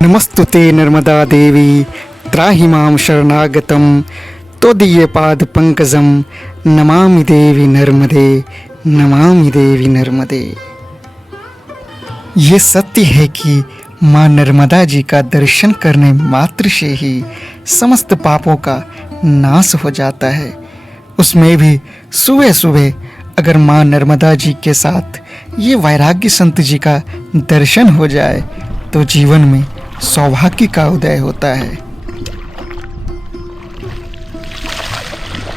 नमस्तुते नर्मदा देवी त्राहि मां शरणागतं त्वदीयपादपङ्कजं नमामि देवी नर्मदे, नमामि देवी नर्मदे। ये सत्य है कि माँ नर्मदा जी का दर्शन करने मात्र से ही समस्त पापों का नाश हो जाता है। उसमें भी सुबह सुबह अगर माँ नर्मदा जी के साथ ये वैराग्य संत जी का दर्शन हो जाए तो जीवन में सौभाग्य का उदय होता है।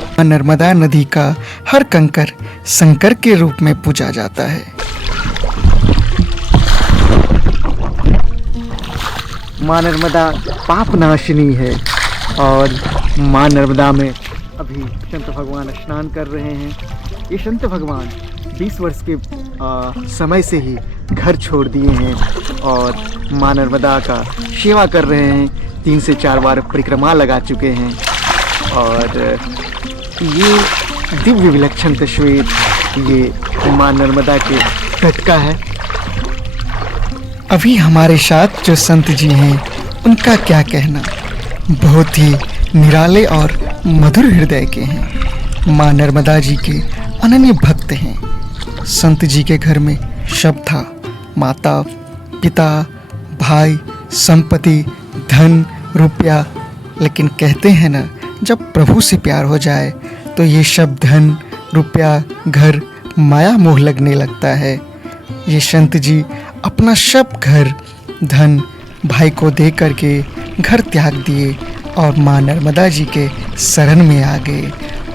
माँ नर्मदा नदी का हर कंकर शंकर के रूप में पूजा जाता है। माँ नर्मदा पाप नाशिनी है और माँ नर्मदा में अभी संत भगवान स्नान कर रहे हैं। ये संत भगवान 20 वर्ष के समय से ही घर छोड़ दिए हैं और माँ नर्मदा का सेवा कर रहे हैं। 3 से 4 बार परिक्रमा लगा चुके हैं और ये दिव्य विलक्षण तस्वीर ये माँ नर्मदा के तट का है। अभी हमारे साथ जो संत जी हैं उनका क्या कहना, बहुत ही निराले और मधुर हृदय के हैं। माँ नर्मदा जी के अनन्य भक्त हैं। संत जी के घर में सब था, माता, पिता, भाई, संपत्ति, धन, रुपया। लेकिन कहते हैं ना, जब प्रभु से प्यार हो जाए तो ये सब धन, रुपया, घर माया मोह लगने लगता है। ये संत जी अपना सब घर धन भाई को दे करके घर त्याग दिए और माँ नर्मदा जी के शरण में आ गए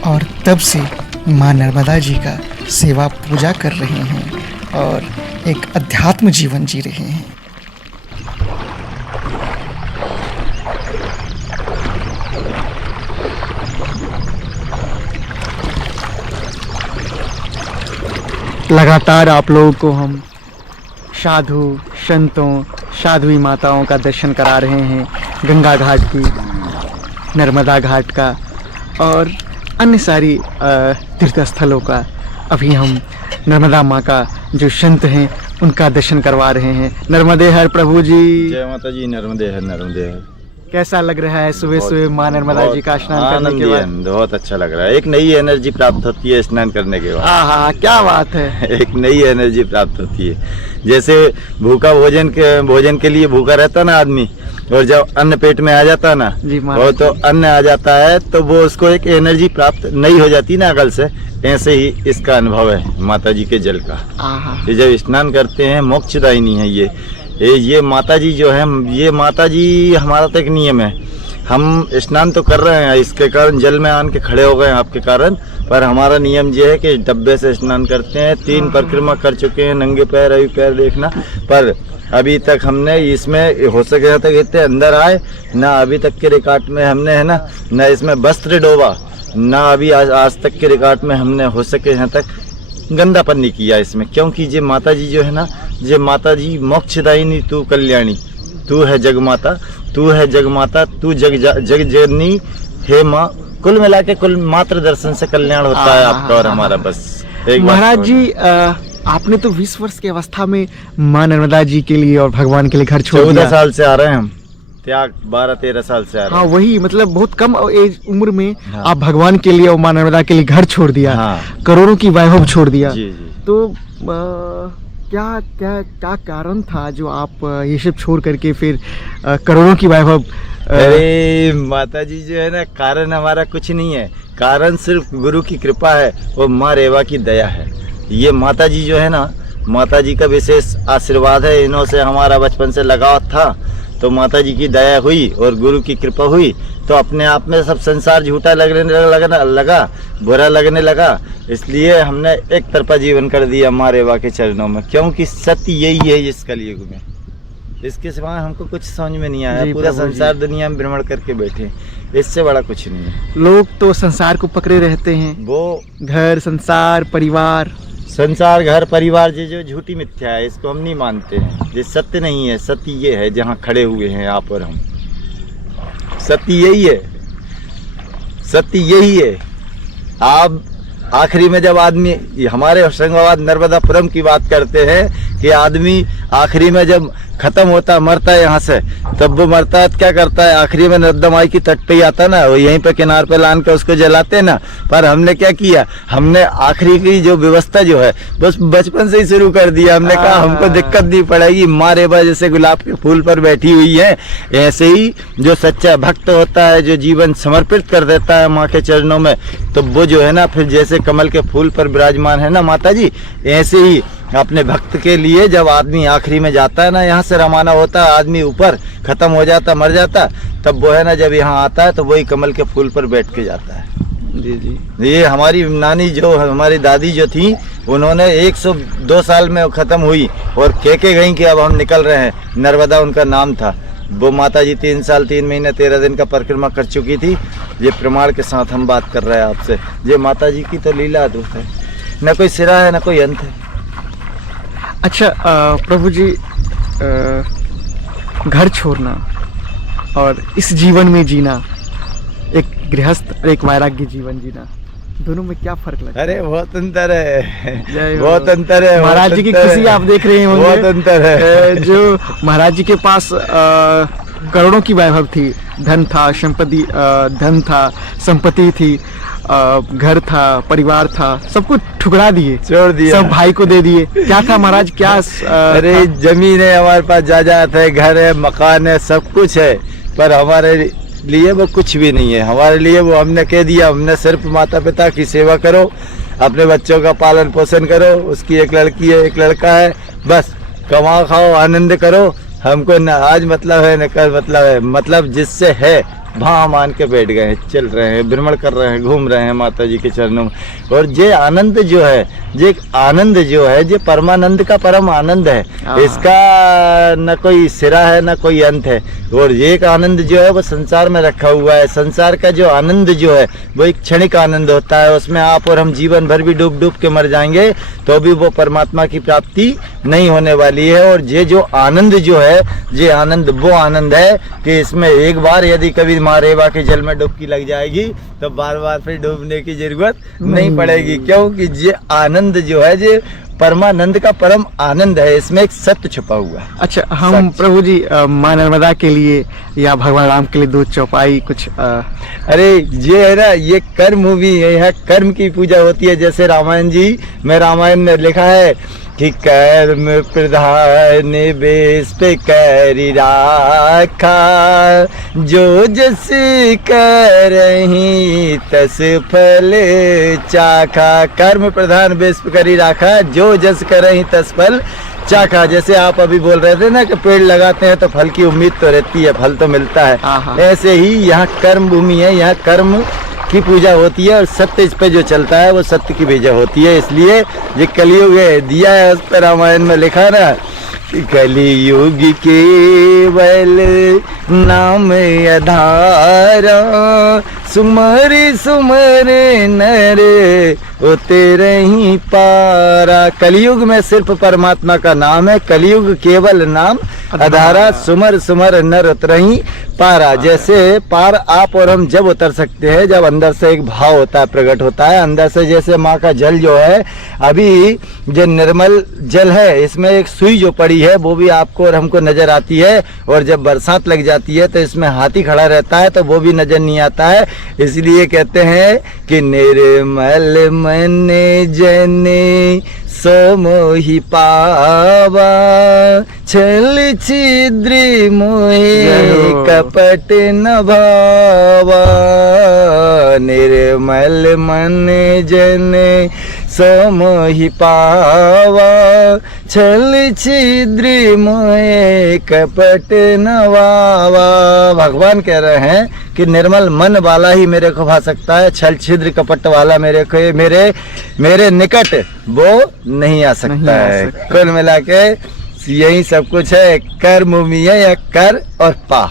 और तब से माँ नर्मदा जी का सेवा पूजा कर रहे हैं और एक अध्यात्म जीवन जी रहे हैं। लगातार आप लोगों को हम साधु संतों, साध्वी माताओं का दर्शन करा रहे हैं, गंगा घाट की, नर्मदा घाट का और अन्य सारी तीर्थ स्थलों का। अभी हम नर्मदा माँ का जो संत हैं उनका दर्शन करवा रहे हैं। नर्मदे हर प्रभु जी। जय माता जी। नर्मदे हर, नर्मदे हर। कैसा लग रहा है सुबह सुबह माँ नर्मदा जी का स्नान करने के बाद? बहुत अच्छा लग रहा है। एक नई एनर्जी प्राप्त होती है स्नान करने के बाद। हाँ, क्या बात है। एक नई एनर्जी प्राप्त होती है। जैसे भूखा भोजन के लिए भूखा रहता ना आदमी, और जब अन्न पेट में आ जाता ना, वो तो अन्न आ जाता है तो वो उसको एक एनर्जी प्राप्त नहीं हो जाती ना अकल से। ऐसे ही इसका अनुभव है माता जी के जल का। ये जब स्नान करते हैं मोक्षदायिनी है ये माता जी जो है, ये माता जी हमारा तो एक नियम है। हम स्नान तो कर रहे हैं, इसके कारण जल में आन के खड़े हो गए आपके कारण, पर हमारा नियम ये है कि डब्बे से स्नान करते हैं। 3 परिक्रमा कर चुके हैं, नंगे पैर, अभी पैर देखना, पर अभी तक हमने इसमें हो सके यहाँ तक इतने अंदर आए ना, अभी तक के रिकॉर्ड में हमने है ना इसमें वस्त्र डोबा ना, अभी आज तक के रिकॉर्ड में हमने हो सके यहाँ तक गंदापन नहीं किया इसमें। क्योंकि ये माता जी जो है ना, ये माता जी मोक्षदायिनी, तू कल्याणी, तू है जगमाता, तू है जगमाता, तू जग जननी हे माँ। कुल मिला के कुल मात्र दर्शन से कल्याण होता है आपका और हमारा। बस एक महाराज जी, आपने तो 20 वर्ष की अवस्था में माँ नर्मदा जी के लिए और भगवान के लिए घर छोड़ दिया। 14 साल से आ रहे हैं हम, त्याग 12-13 साल से आ रहे हैं। हाँ, वही मतलब बहुत कम एज उम्र में आप भगवान के लिए और माँ नर्मदा के लिए घर छोड़ दिया। करोड़ों की वैभव छोड़ दिया। तो क्या कारण था जो आप ये सब छोड़ करके फिर करोड़ों की वैभव? अरे माता जी जो है ना, कारण हमारा कुछ नहीं है, कारण सिर्फ गुरु की कृपा है और माँ रेवा की दया है। ये माता जी जो है ना, माता जी का विशेष आशीर्वाद है। इन्हों से हमारा बचपन से लगाव था, तो माता जी की दया हुई और गुरु की कृपा हुई तो अपने आप में सब संसार झूठा लगने लगा, बुरा लगने लगा। इसलिए हमने एक तरफा जीवन कर दिया माँ रेवा के चरणों में, क्योंकि सत्य यही है इस कलयुग में। इसके सिवा हमको कुछ समझ में नहीं आया। पूरा संसार दुनिया में भ्रमण करके बैठे, इससे बड़ा कुछ नहीं है। लोग तो संसार को पकड़े रहते हैं, वो घर, संसार, परिवार। संसार, घर, परिवार जो झूठी मिथ्या है, इसको हम नहीं मानते हैं। ये सत्य नहीं है। सत्य ये है जहाँ खड़े हुए हैं आप और हम। सत्य यही है, सत्य यही है। आप आखिरी में जब आदमी, हमारे होशंगाबाद नर्मदापुरम की बात करते हैं कि आदमी आखिरी में जब खत्म होता है, मरता है यहाँ से, तब वो मरता है तो क्या करता है, आखिरी में नर्मदाई की तट पे ही आता ना, वो यहीं पे किनार पे लान के उसको जलाते ना। पर हमने क्या किया, हमने आखिरी की जो व्यवस्था जो है बस बचपन से ही शुरू कर दिया। हमने कहा हमको दिक्कत नहीं पड़ेगी, माँ रेवा जैसे गुलाब के फूल पर बैठी हुई है, ऐसे ही जो सच्चा भक्त होता है, जो जीवन समर्पित कर देता है माँ के चरणों में, तो वो जो है ना फिर जैसे कमल के फूल पर विराजमान है ना माता जी, ऐसे ही अपने भक्त के लिए जब आदमी आखिरी में जाता है ना, यहाँ से रवाना होता है आदमी, ऊपर खत्म हो जाता, मर जाता, तब वो है ना जब यहाँ आता है तो वही कमल के फूल पर बैठ के जाता है। जी जी। ये हमारी नानी जो हमारी दादी जो थी, उन्होंने 102 साल में खत्म हुई और कह के गई कि अब हम निकल रहे हैं। नर्मदा उनका नाम था। वो माता जी 3 साल 3 महीने 13 दिन का परिक्रमा कर चुकी थी। ये प्रमाण के साथ हम बात कर रहे हैं आपसे। ये माता जी की तो लीला अद्भुत है, न कोई सिरा है न कोई अंत है। अच्छा प्रभु जी, घर छोड़ना और इस जीवन में जीना, एक गृहस्थ और एक वैराग्य जीवन जीना, दोनों में क्या फर्क लगता है? अरे बहुत अंतर है, बहुत अंतर है। महाराज जी की खुशी आप देख रहे हैं, बहुत अंतर है। जो महाराज जी के पास करोड़ों की वैभव थी, धन था, संपत्ति थी, घर था, परिवार था, सब कुछ ठुकरा दिए, छोड़ दिया, सब भाई को दे दिए। क्या था महाराज, क्या अरे जमीन है हमारे पास, जायदाद है, घर है, मकान है, सब कुछ है, पर हमारे लिए वो कुछ भी नहीं है। हमारे लिए वो हमने कह दिया, हमने सिर्फ माता पिता की सेवा करो, अपने बच्चों का पालन पोषण करो, उसकी एक लड़की है एक लड़का है, बस कमाओ खाओ आनंद करो, हमको न आज मतलब है न कल मतलब है, मतलब जिससे है वहाँ मान के बैठ गए, चल रहे हैं, भ्रमण कर रहे हैं, घूम रहे हैं माता जी के चरणों में। और ये आनंद जो है, ये आनंद जो है, ये परमानंद का परम आनंद है, इसका न कोई सिरा है न कोई अंत है। और ये एक आनंद जो है वो संसार में रखा हुआ है। संसार का जो आनंद जो है वो एक क्षणिक आनंद होता है, उसमें आप और हम जीवन भर भी डूब डूब के मर जाएंगे तो भी वो परमात्मा की प्राप्ति नहीं होने वाली है। और ये जो आनंद जो है, ये आनंद वो आनंद है कि इसमें एक बार यदि कभी माँ रेवा के जल में डुबकी लग जाएगी तो बार बार फिर डूबने की जरूरत नहीं पड़ेगी, क्योंकि ये आनंद जो है ये परमानंद का परम आनंद है, इसमें एक सत्य छुपा हुआ है। अच्छा, हम प्रभु जी माँ नर्मदा के लिए या भगवान राम के लिए 2 चौपाई कुछ अरे ये है ना, ये कर्म मूवी है, यहाँ कर्म की पूजा होती है। जैसे रामायण जी में, रामायण में लिखा है कि कर्म प्रधान बेस पे करी राखा, जो जस करही तस फल चाखा। कर्म प्रधान बेस पे करी राखा, जो जस करही तस फल चाखा। जैसे आप अभी बोल रहे थे ना कि पेड़ लगाते हैं तो फल की उम्मीद तो रहती है, फल तो मिलता है, ऐसे ही यहाँ कर्म भूमि है, यहाँ कर्म की पूजा होती है और सत्य इस पे जो चलता है वो सत्य की पूजा होती है। इसलिए ये कलयुग है, दिया है उस पर रामायण में लिखा ना कि कलयुग केवल नाम आधारा, सुमर सुमर नर होते रही पारा। कलयुग में सिर्फ परमात्मा का नाम है, कलयुग केवल नाम आधारा, सुमर सुमर नर उतरही पारा। जैसे पार आप और हम जब उतर सकते हैं जब अंदर से एक भाव होता है, प्रकट होता है अंदर से। जैसे माँ का जल जो है, अभी जो निर्मल जल है, इसमें एक सुई जो पड़ी है वो भी आपको और हमको नजर आती है, और जब बरसात लग जाती है तो इसमें हाथी खड़ा रहता है तो वो भी नजर नहीं आता है। इसलिए कहते हैं कि निर्मल मन जने सो मोहि पावा, छल छिद्र मोहे कपट न भावा। निर्मल मन जन सो मोहि पावा, छल छिद्र मोहे कपट न भावा। भगवान कह रहे हैं कि निर्मल मन वाला ही मेरे को भा सकता है, छल छिद्र कपट वाला मेरे को मेरे निकट वो नहीं आ सकता है। कुल मिला के यही सब कुछ है, कर्म भूमि है या कर और पा।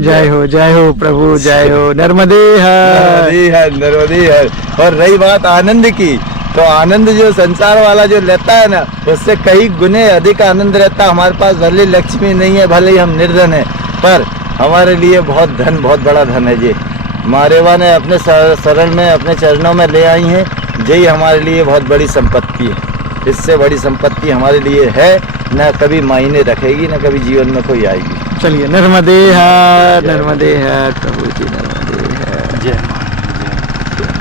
जय हो प्रभु, जय हो नर्मदे हर, नर्मदे हर। और रही बात आनंद की, तो आनंद जो संसार वाला जो लेता है ना, उससे कई गुने अधिक आनंद रहता है। हमारे पास भले लक्ष्मी नहीं है, भले ही हम निर्धन है, पर हमारे लिए बहुत धन, बहुत बड़ा धन है जी। माँ रेवा ने अपने शरण में, अपने चरणों में ले आई हैं, यही हमारे लिए बहुत बड़ी संपत्ति है। इससे बड़ी संपत्ति हमारे लिए है ना कभी मायने रखेगी, ना कभी जीवन में कोई आएगी। चलिए, नर्मदे हर, नर्मदे हर प्रभु जी, नर्मदे हर। जय।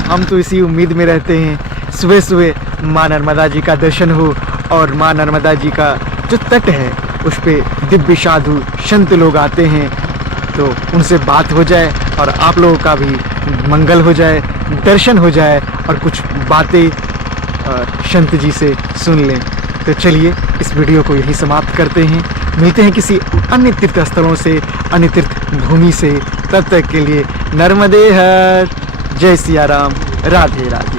हम तो इसी उम्मीद में रहते हैं सुबह सुबह माँ नर्मदा जी का दर्शन हो और माँ नर्मदा जी का जो तट है उस पे दिव्य साधु संत लोग आते हैं, तो उनसे बात हो जाए और आप लोगों का भी मंगल हो जाए, दर्शन हो जाए और कुछ बातें संत जी से सुन लें। तो चलिए इस वीडियो को यही समाप्त करते हैं, मिलते हैं किसी अन्य तीर्थ स्थलों से, अन्य तीर्थ भूमि से। तब तक के लिए नर्मदे हर, जय सिया राम, राधे राधे।